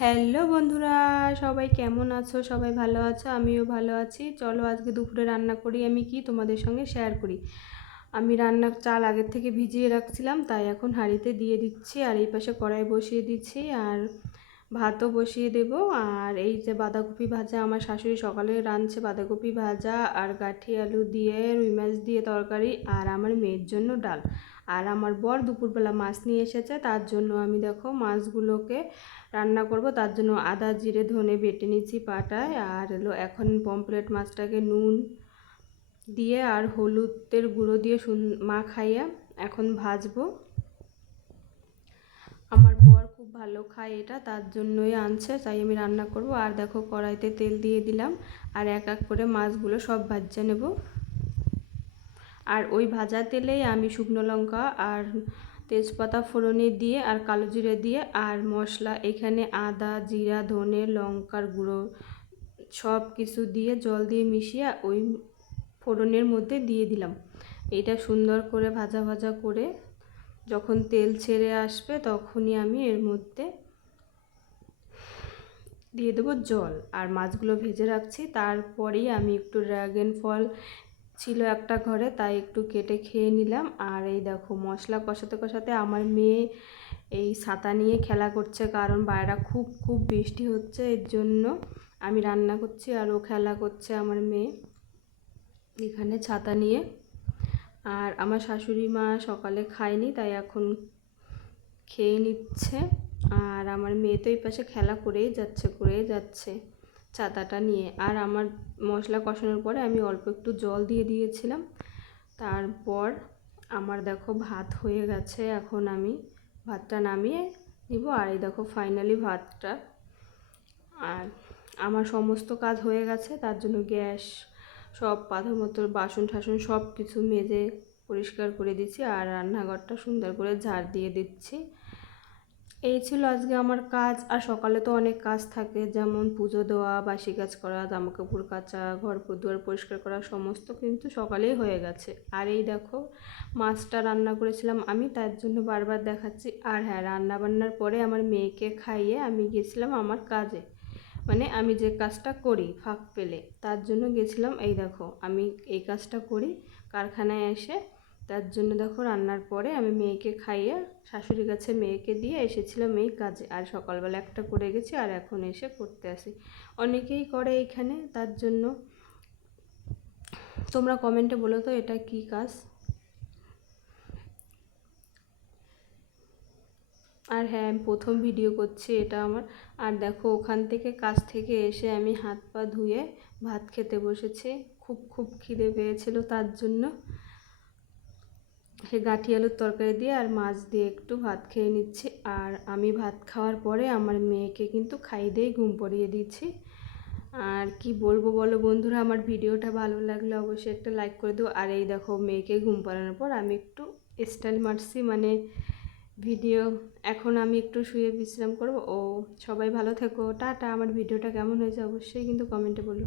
Hello বন্ধুরা, সবাই কেমন আছো? সবাই ভালো আছো? আমিও ভালো আছি। চলো আজকে দুপুরে রান্না করি আমি কি তোমাদের সঙ্গে শেয়ার করি। আমি রান্নার চাল আগের থেকে ভিজিয়ে রাখছিলাম, তাই এখন হাঁড়িতে দিয়ে দিচ্ছি। আর এই পাশে কড়াই বসিয়ে দিচ্ছি আর ভাতও বসিয়ে দেব। আর এই যে বাঁধাকপি ভাজা, আমার শাশুড়ি সকালে রাঁধছে বাঁধাকপি ভাজা আর গাঠি আলু দিয়ে রুই মাছ দিয়ে তরকারি, আর আমার মেয়ের জন্য ডাল। আর আমার বর দুপুরবেলা মাছ নিয়ে এসেছে, তার জন্য আমি দেখো মাছগুলোকে রান্না করব। তার জন্য আদা জিরে ধনে বেটে নিচ্ছি পাটায়। আর এখন পমফ্রেট মাছটাকে নুন দিয়ে আর হলুদের গুঁড়ো দিয়ে মাখাইয়া এখন ভাজবো। আমার বর খুব ভালো খায় এটা, তার জন্যই আনছে, তাই আমি রান্না করব। আর দেখো কড়াইতে তেল দিয়ে দিলাম আর এক এক করে মাছগুলো সব ভাজা নেব। আর ওই ভাজা তেলেই আমি শুকনো লঙ্কা আর তেজপাতা ফোড়নে দিয়ে আর কালো জিরে দিয়ে আর মশলা এখানে আদা জিরা ধনে লঙ্কার গুঁড়ো সব কিছু দিয়ে জল দিয়ে মিশিয়ে ওই ফোড়নের মধ্যে দিয়ে দিলাম। এটা সুন্দর করে ভাজা ভাজা করে যখন তেল ছেড়ে আসবে তখনই আমি এর মধ্যে দিয়ে দেবো জল। আর মাছগুলো ভেজে রাখছি, তারপরেই আমি একটু ড্রাগন ফল ছিল একটা ঘরে, তাই একটু কেটে খেয়ে নিলাম। আর এই দেখো মশলা কষাতে কষাতে আমার মেয়ে এই ছাতা নিয়ে খেলা করছে, কারণ বাইরে খুব খুব বৃষ্টি হচ্ছে, এর জন্য আমি রান্না করছি আর ও খেলা করছে আমার মেয়ে এখানে ছাতা নিয়ে। আর আমার শাশুড়ি মা সকালে খায়নি, তাই এখন খেয়ে নিচ্ছে। আর আমার মেয়ে তো এই পাশে খেলা করেই যাচ্ছে ছাতাটা নিয়ে। আর আমার মশলা কষানোর পরে আমি অল্প একটু জল দিয়ে দিয়েছিলাম। তারপর আমার দেখো ভাত হয়ে গেছে, এখন আমি ভাতটা নামিয়ে নিব। আর এই দেখো ফাইনালি ভাতটা। আর আমার সমস্ত কাজ হয়ে গেছে, তার জন্য গ্যাস সব পাথর মতো বাসন ঠাসন সব কিছু মেজে পরিষ্কার করে দিচ্ছি আর রান্নাঘরটা সুন্দর করে ঝাড় দিয়ে দিচ্ছি। এই ছিল আজকে আমার কাজ। আর সকালে তো অনেক কাজ থাকে, যেমন পুজো দেওয়া, বাসি কাজ করা, জামাকাপড় কাচা, ঘর দুয়ার পরিষ্কার করা, সমস্ত কিন্তু সকালেই হয়ে গেছে। আর এই দেখো মাছটা রান্না করেছিলাম আমি, তার জন্য বারবার দেখাচ্ছি। আর হ্যাঁ, রান্না বান্নার পরে আমার মেয়েকে খাইয়ে আমি গেছিলাম আমার কাজে, মানে আমি যে কাজটা করি ফাঁক পেলে তার জন্য গেছিলাম। এই দেখো আমি এই কাজটা করি কারখানায় এসে, তার জন্য দেখো রান্নার পরে আমি মেয়েকে খাইয়ে শাশুড়ির কাছে মেয়েকে দিয়ে এসেছিলাম এই কাজে। আর সকালবেলা একটা করে গেছি আর এখন এসে করতে আসি। অনেকেই করে এইখানে, তার জন্য তোমরা কমেন্টে বলো তো এটা কি কাজ। আর হ্যাঁ, আমি প্রথম ভিডিও করছি এটা আমার। আর দেখো ওখান থেকে কাজ থেকে এসে আমি হাত পা ধুয়ে ভাত খেতে বসেছি। খুব খুব খিদে পেয়েছিল, তার জন্য সে গাঠি আলুর তরকারি দিয়ে আর মাছ দিয়ে একটু ভাত খেয়ে নিচ্ছি। আর আমি ভাত খাওয়ার পরে আমার মেয়েকে কিন্তু খাইয়ে দিয়ে ঘুম পড়িয়ে দিচ্ছি। আর কি বলবো বলো বন্ধুরা, আমার ভিডিওটা ভালো লাগলে অবশ্যই একটা লাইক করে দিও। আর এই দেখো মেয়েকে ঘুম পাড়ানোর পর আমি একটু স্টাইল মারছি, মানে ভিডিও। এখন আমি একটু শুয়ে বিশ্রাম করব। ও সবাই ভালো থেকো, টাটা। আমার ভিডিওটা কেমন হয়েছে অবশ্যই কিন্তু কমেন্টে বলো।